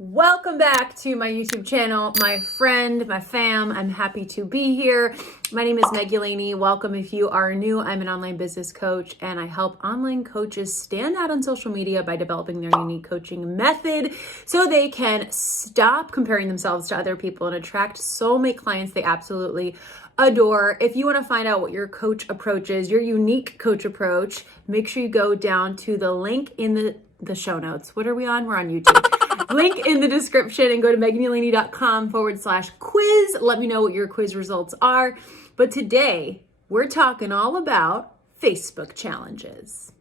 Welcome back to my YouTube channel, my friend, my fam. I'm happy to be here. My name is Meg Ulaney. Welcome if you are new. I'm an online business coach and I help online coaches stand out on social media by developing their unique coaching method so they can stop comparing themselves to other people and attract soulmate clients they absolutely adore. If you want to find out what your coach approach is, your unique coach approach, make sure you go down to the link in the show notes. What are we on? We're on YouTube. Link in the description and go to meganulaney.com/quiz. Let me know what your quiz results are. But today we're talking all about Facebook challenges.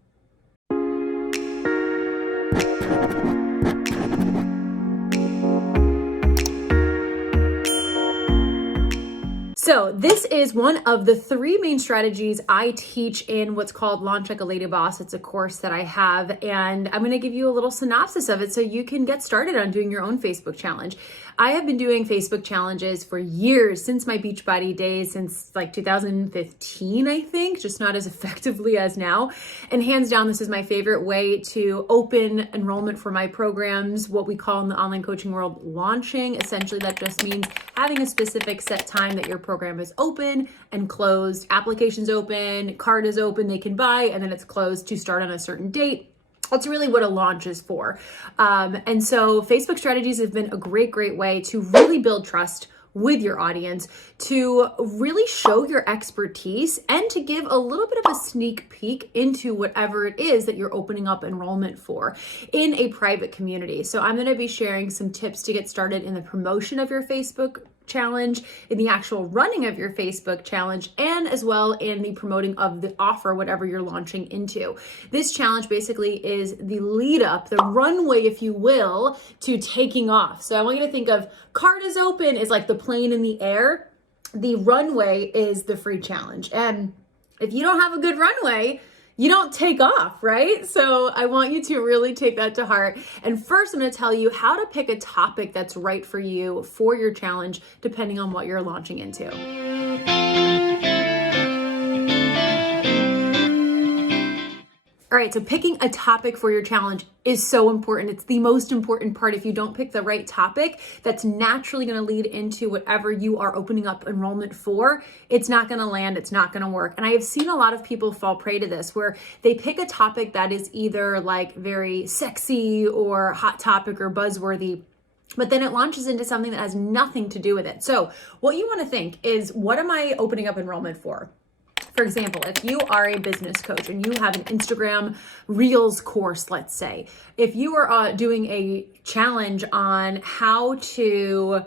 So this is one of the three main strategies I teach in what's called Launch Like a Lady Boss. It's a course that I have, and I'm going to give you a little synopsis of it so you can get started on doing your own Facebook challenge. I have been doing Facebook challenges for years, since my Beachbody days, since like 2015, I think, just not as effectively as now. And hands down, this is my favorite way to open enrollment for my programs, what we call in the online coaching world, launching. Essentially, that just means having a specific set time that your program is open and closed. Application's open, card is open, they can buy, and then it's closed to start on a certain date. That's really what a launch is for. And so Facebook strategies have been a great way to really build trust with your audience, to really show your expertise and to give a little bit of a sneak peek into whatever it is that you're opening up enrollment for in a private community. So I'm going to be sharing some tips to get started in the promotion of your Facebook challenge, in the actual running of your Facebook challenge, and as well in the promoting of the offer, whatever you're launching into. This challenge basically is the lead up, the runway, if you will, to taking off. So I want you to think of card is open is like the plane in the air. The runway is the free challenge. And if you don't have a good runway, you don't take off, right? So I want you to really take that to heart. And first, I'm going to tell you how to pick a topic that's right for you for your challenge, depending on what you're launching into. All right, so picking a topic for your challenge is so important. It's the most important part. If you don't pick the right topic, that's naturally going to lead into whatever you are opening up enrollment for. It's not going to land. It's not going to work. And I have seen a lot of people fall prey to this, where they pick a topic that is either like very sexy or hot topic or buzzworthy, but then it launches into something that has nothing to do with it. So what you want to think is, what am I opening up enrollment for? For example, if you are a business coach and you have an Instagram Reels course, let's say, if you are doing a challenge on how to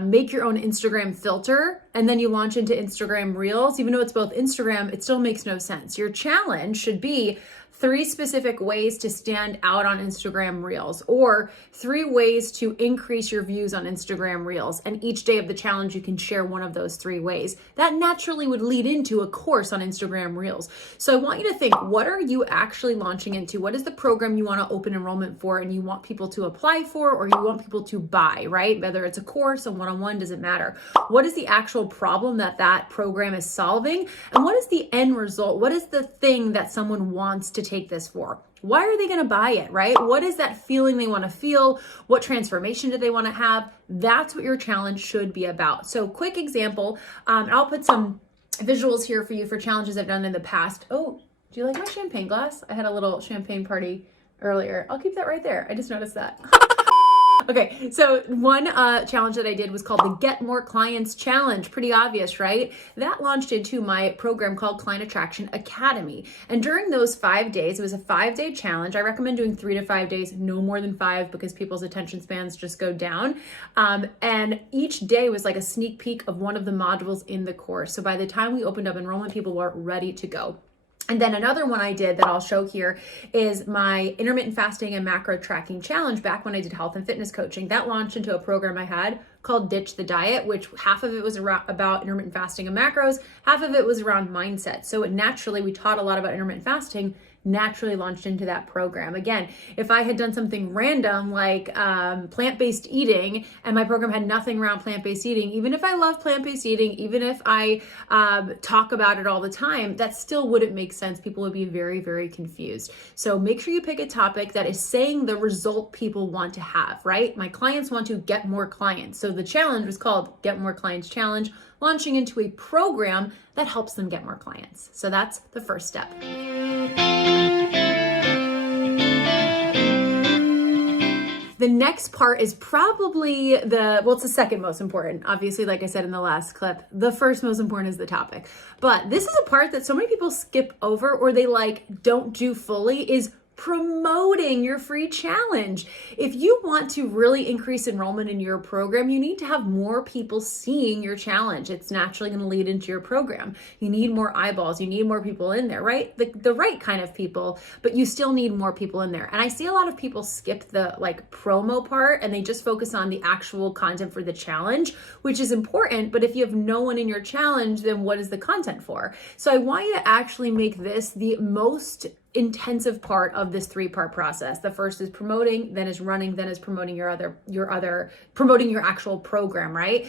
make your own Instagram filter, and then you launch into Instagram Reels, even though it's both Instagram, it still makes no sense. Your challenge should be 3 specific ways to stand out on Instagram Reels, or 3 ways to increase your views on Instagram Reels. And each day of the challenge, you can share one of those 3 ways. That naturally would lead into a course on Instagram Reels. So I want you to think, what are you actually launching into? What is the program you want to open enrollment for and you want people to apply for, or you want people to buy, right? Whether it's a course, a one-on-one, doesn't matter. What is the actual problem that program is solving? And what is the end result? What is the thing that someone wants to take this for? Why are they going to buy it, right? What is that feeling they want to feel? What transformation do they want to have? That's what your challenge should be about. So quick example, I'll put some visuals here for you for challenges I've done in the past. Oh, do you like my champagne glass? I had a little champagne party earlier. I'll keep that right there. I just noticed that. Okay, so one challenge that I did was called the Get More Clients Challenge. Pretty obvious, right? That launched into my program called Client Attraction Academy. And during those 5 days, it was a 5-day challenge. I recommend doing 3 to 5 days, no more than 5, because people's attention spans just go down. And each day was like a sneak peek of one of the modules in the course. So by the time we opened up enrollment, people were ready to go. And then another one I did that I'll show here is my intermittent fasting and macro tracking challenge back when I did health and fitness coaching. That launched into a program I had called Ditch the Diet, which half of it was about intermittent fasting and macros, half of it was around mindset. So naturally, we taught a lot about intermittent fasting naturally launched into that program. Again, if I had done something random like plant-based eating and my program had nothing around plant-based eating, even if I love plant-based eating, even if I talk about it all the time, that still wouldn't make sense. People would be very, very confused. So make sure you pick a topic that is saying the result people want to have, right? My clients want to get more clients. So the challenge was called Get More Clients Challenge, launching into a program that helps them get more clients. So that's the first step. The next part is probably it's the second most important. Obviously, like I said in the last clip, the first most important is the topic. But this is a part that so many people skip over or they don't do fully, is promoting your free challenge. If you want to really increase enrollment in your program, you need to have more people seeing your challenge. It's naturally going to lead into your program. You need more eyeballs. You need more people in there, right? The right kind of people, but you still need more people in there. And I see a lot of people skip the promo part and they just focus on the actual content for the challenge, which is important. But if you have no one in your challenge, then what is the content for? So I want you to actually make this the most intensive part of this 3-part process. The first is promoting, then is running, then is promoting promoting your actual program, right?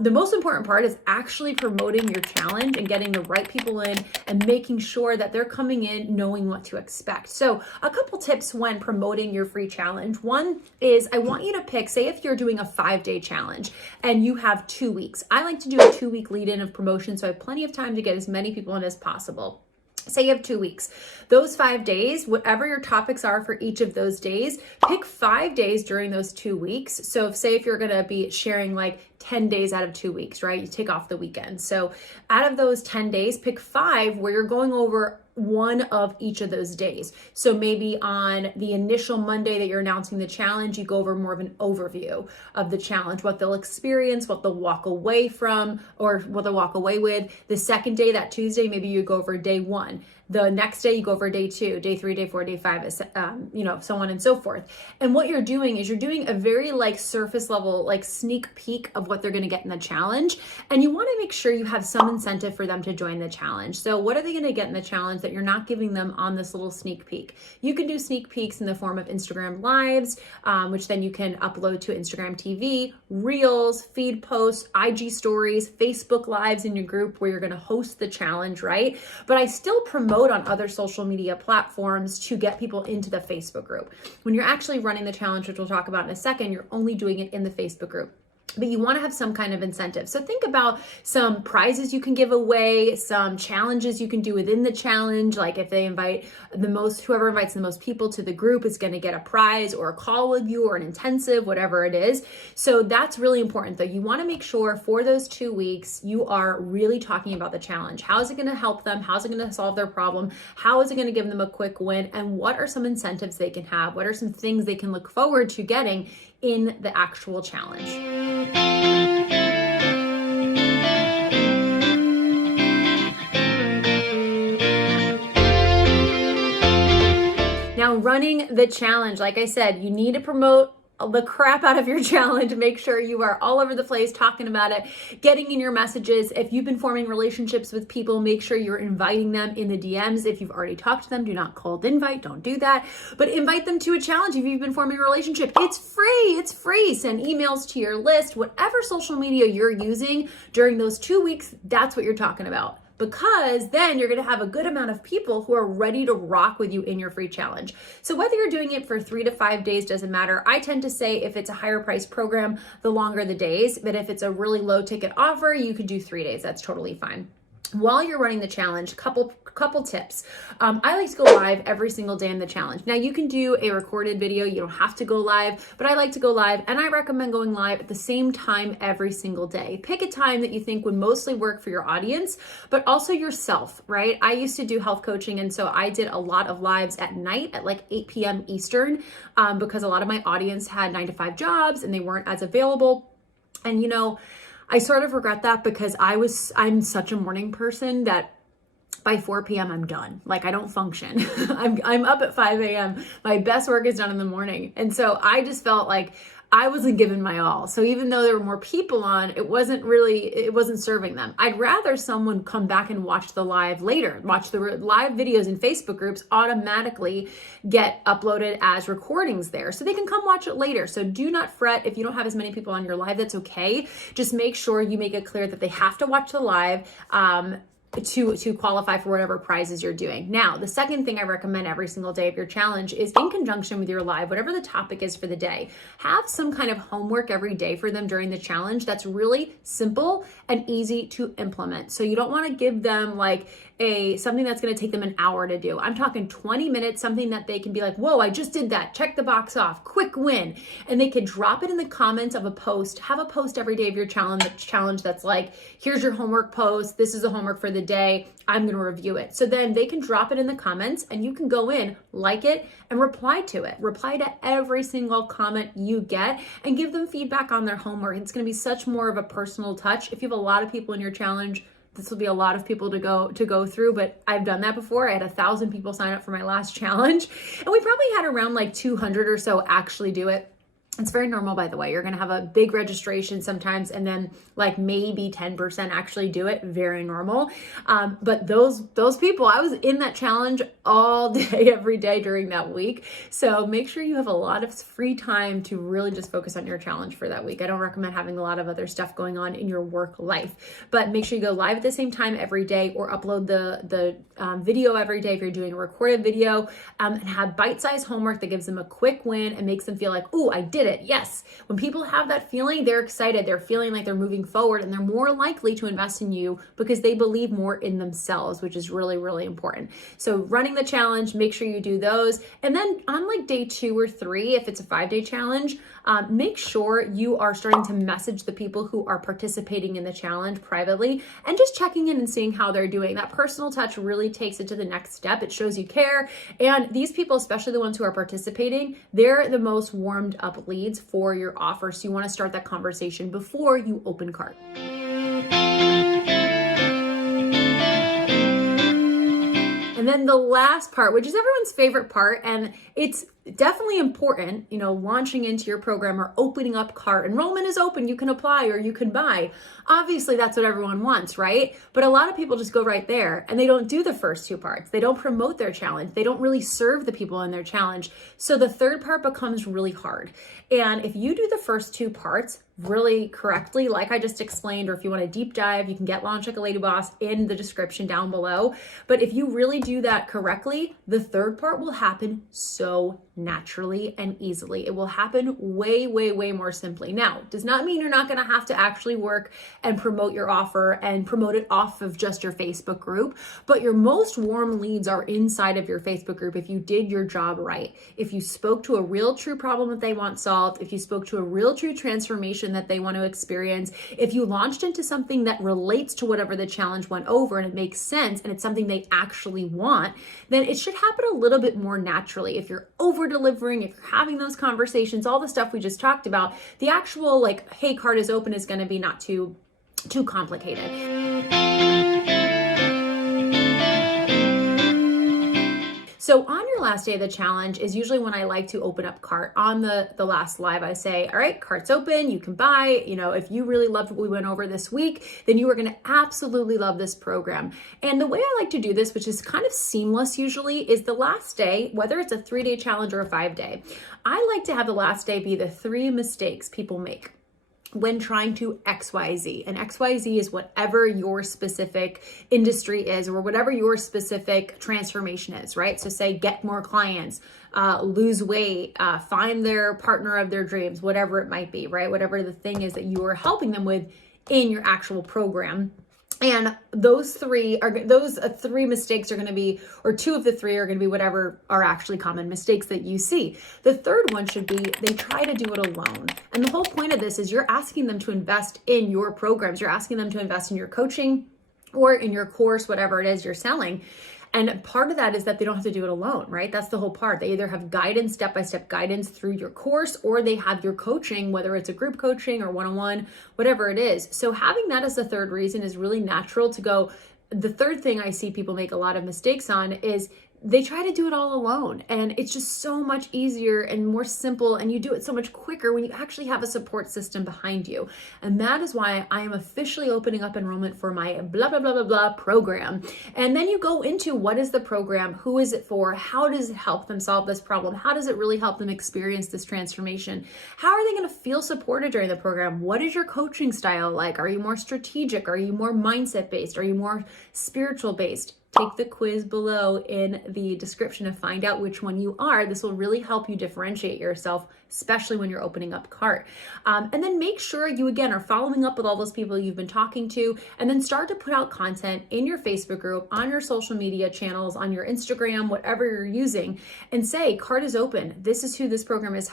The most important part is actually promoting your challenge and getting the right people in and making sure that they're coming in knowing what to expect. So a couple tips when promoting your free challenge. One is I want you to pick, say if you're doing a 5-day challenge and you have 2 weeks. I like to do a 2-week lead-in of promotion so I have plenty of time to get as many people in as possible. Say you have 2 weeks. Those 5 days, whatever your topics are for each of those days, pick 5 days during those 2 weeks. So if you're going to be sharing 10 days out of 2 weeks, right? You take off the weekend. So out of those 10 days, pick 5 where you're going over one of each of those days. So maybe on the initial Monday that you're announcing the challenge, you go over more of an overview of the challenge, what they'll experience, what they'll walk away from, or what they'll walk away with. The second day, that Tuesday, maybe you go over day 1. The next day you go over day 2, day 3, day 4, day 5, so on and so forth. And what you're doing is you're doing a very surface level, sneak peek of what they're going to get in the challenge. And you want to make sure you have some incentive for them to join the challenge. So what are they going to get in the challenge that you're not giving them on this little sneak peek? You can do sneak peeks in the form of Instagram lives, which then you can upload to Instagram TV, reels, feed posts, IG stories, Facebook lives in your group where you're going to host the challenge, right? But I still promote on other social media platforms to get people into the Facebook group. When you're actually running the challenge, which we'll talk about in a second, you're only doing it in the Facebook group. But you want to have some kind of incentive. So think about some prizes you can give away, some challenges you can do within the challenge. Like if they invite whoever invites the most people to the group is going to get a prize or a call with you or an intensive, whatever it is. So that's really important though. You want to make sure for those 2 weeks, you are really talking about the challenge. How is it going to help them? How is it going to solve their problem? How is it going to give them a quick win? And what are some incentives they can have? What are some things they can look forward to getting in the actual challenge? Now, running the challenge, like I said, you need to promote the crap out of your challenge. Make sure you are all over the place talking about it, getting in your messages. If you've been forming relationships with people, make sure you're inviting them in the DMs. If you've already talked to them, do not cold invite, don't do that, but invite them to a challenge. If you've been forming a relationship, it's free. Send emails to your list, whatever social media you're using during those 2 weeks, that's what you're talking about. Because then you're going to have a good amount of people who are ready to rock with you in your free challenge. So whether you're doing it for 3 to 5 days, doesn't matter. I tend to say if it's a higher price program, the longer the days, but if it's a really low ticket offer, you could do 3 days. That's totally fine. While you're running the challenge, couple tips. I like to go live every single day in the challenge. Now you can do a recorded video. You don't have to go live, but I like to go live and I recommend going live at the same time every single day. Pick a time that you think would mostly work for your audience, but also yourself, right? I used to do health coaching. And so I did a lot of lives at night at 8 p.m. Eastern because a lot of my audience had 9-to-5 jobs and they weren't as available. And I sort of regret that because I'm such a morning person that by 4 p.m. I'm done. I don't function. I'm up at 5 a.m. My best work is done in the morning. And so I just felt like I wasn't giving my all. So even though there were more people on, it wasn't serving them. I'd rather someone come back and watch the live later. Watch the live videos in Facebook groups automatically get uploaded as recordings there, so they can come watch it later. So do not fret if you don't have as many people on your live. That's okay. Just make sure you make it clear that they have to watch the live to qualify for whatever prizes you're doing. Now, the second thing I recommend every single day of your challenge is, in conjunction with your live, whatever the topic is for the day, have some kind of homework every day for them during the challenge that's really simple and easy to implement. So you don't want to give them like something that's going to take them an hour to do. I'm talking 20 minutes, something that they can be like, whoa, I just did that. Check the box off, quick win. And they could drop it in the comments of a post. Have a post every day of your challenge that's like, here's your homework post. This is the homework for the day. I'm going to review it. So then they can drop it in the comments and you can go in, like it, and reply to it. Reply to every single comment you get and give them feedback on their homework. It's going to be such more of a personal touch. If you have a lot of people in your challenge, this will be a lot of people to go through, but I've done that before. I had 1,000 people sign up for my last challenge, and we probably had around like 200 or so actually do it. It's very normal, by the way. You're going to have a big registration sometimes, and then like maybe 10% actually do it. Very normal. But those people, I was in that challenge all day, every day during that week. So make sure you have a lot of free time to really just focus on your challenge for that week. I don't recommend having a lot of other stuff going on in your work life, but make sure you go live at the same time every day, or upload the video every day if you're doing a recorded video, and have bite-sized homework that gives them a quick win and makes them feel like, oh, I did it. Yes. When people have that feeling, they're excited. They're feeling like they're moving forward, and they're more likely to invest in you because they believe more in themselves, which is really, really important. So running the challenge, make sure you do those. And then on like day 2 or 3, if it's a 5-day challenge, make sure you are starting to message the people who are participating in the challenge privately and just checking in and seeing how they're doing. That personal touch really takes it to the next step. It shows you care. And these people, especially the ones who are participating, they're the most warmed up leads for your offer. So you want to start that conversation before you open cart. And then the last part, which is everyone's favorite part, and it's definitely important, launching into your program or opening up cart. Enrollment is open. You can apply or you can buy. Obviously, that's what everyone wants, right? But a lot of people just go right there and they don't do the first 2 parts. They don't promote their challenge. They don't really serve the people in their challenge. So the third part becomes really hard. And if you do the first 2 parts really correctly, like I just explained, or if you want a deep dive, you can get Launch Like a Lady Boss in the description down below. But if you really do that correctly, the third part will happen so naturally and easily. It will happen way, way, way more simply. Now, does not mean you're not going to have to actually work and promote your offer and promote it off of just your Facebook group, but your most warm leads are inside of your Facebook group if you did your job right. If you spoke to a real true problem that they want solved, if you spoke to a real true transformation that they want to experience, if you launched into something that relates to whatever the challenge went over and it makes sense and it's something they actually want, then it should happen a little bit more naturally. If you're over delivering, if you're having those conversations, all the stuff we just talked about, the actual like, hey, cart is open is going to be not too complicated. So on your last day of the challenge is usually when I like to open up cart. On the last live, I say, all right, cart's open, you can buy. If you really loved what we went over this week, then you are going to absolutely love this program. And the way I like to do this, which is kind of seamless usually, is the last day, whether it's a 3-day challenge or a 5-day, I like to have the last day be the 3 mistakes people make when trying to XYZ. And XYZ is whatever your specific industry is or whatever your specific transformation is, right? So say get more clients, lose weight, find their partner of their dreams, whatever it might be, right? Whatever the thing is that you are helping them with in your actual program. And those 3 mistakes are going to be, or 2 of the 3 are going to be whatever are actually common mistakes that you see. The third one should be they try to do it alone. And the whole point of this is you're asking them to invest in your programs. You're asking them to invest in your coaching or in your course, whatever it is you're selling. And part of that is that they don't have to do it alone, right? That's the whole part. They either have guidance, step-by-step guidance through your course, or they have your coaching, whether it's a group coaching or one-on-one, whatever it is. So having that as the third reason is really natural to go. The third thing I see people make a lot of mistakes on is they try to do it all alone, and it's just so much easier and more simple, and you do it so much quicker when you actually have a support system behind you. And that is why I am officially opening up enrollment for my blah blah blah blah blah program. And then you go into what is the program, who is it for, how does it help them solve this problem, how does it really help them experience this transformation, how are they going to feel supported during the program, what is your coaching style like, are you more strategic, are you more mindset based, are you more spiritual based? Take the quiz below in the description to find out which one you are. This will really help you differentiate yourself, especially when you're opening up cart. And then make sure you, again, are following up with all those people you've been talking to, and then start to put out content in your Facebook group, on your social media channels, on your Instagram, whatever you're using, and say, cart is open. This is who this program is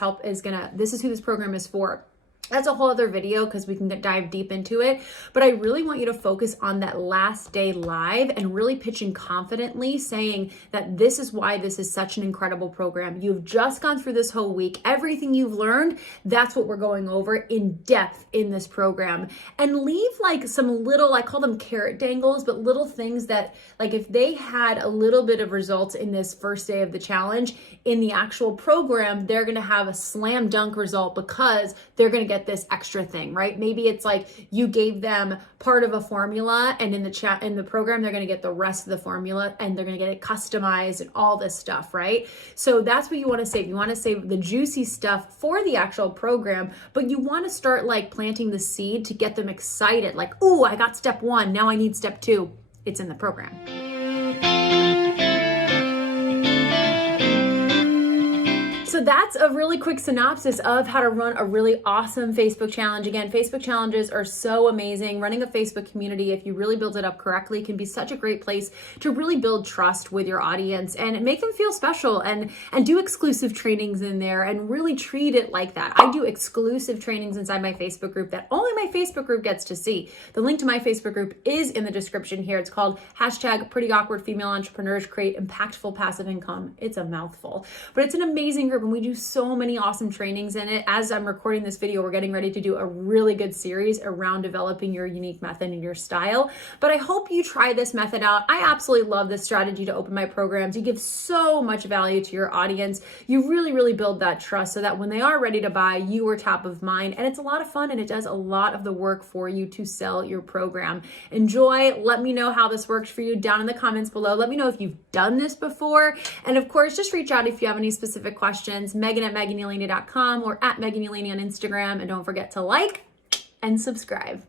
this is who this program is for. That's a whole other video because we can dive deep into it. But I really want you to focus on that last day live and really pitching confidently, saying that this is why this is such an incredible program. You've just gone through this whole week. Everything you've learned, that's what we're going over in depth in this program. And leave like some little, I call them carrot dangles, but little things that, like, if they had a little bit of results in this first day of the challenge, in the actual program, they're going to have a slam dunk result because they're going to get this extra thing, right? Maybe it's like you gave them part of a formula, and in the program, they're going to get the rest of the formula, and they're going to get it customized and all this stuff, right? So that's what you want to save. You want to save the juicy stuff for the actual program, but you want to start like planting the seed to get them excited. Like, oh, I got step 1. Now I need step 2. It's in the program. So that's a really quick synopsis of how to run a really awesome Facebook challenge. Again, Facebook challenges are so amazing. Running a Facebook community, if you really build it up correctly, can be such a great place to really build trust with your audience and make them feel special, and do exclusive trainings in there and really treat it like that. I do exclusive trainings inside my Facebook group that only my Facebook group gets to see. The link to my Facebook group is in the description here. It's called #PrettyAwkwardFemale Create Impactful Passive Income. It's a mouthful, but it's an amazing group. And we do so many awesome trainings in it. As I'm recording this video, we're getting ready to do a really good series around developing your unique method and your style. But I hope you try this method out. I absolutely love this strategy to open my programs. You give so much value to your audience. You really, really build that trust so that when they are ready to buy, you are top of mind. And it's a lot of fun, and it does a lot of the work for you to sell your program. Enjoy. Let me know how this works for you down in the comments below. Let me know if you've done this before. And of course, just reach out if you have any specific questions. Megan@MeganElania.com or @MeganElania on Instagram. And don't forget to like and subscribe.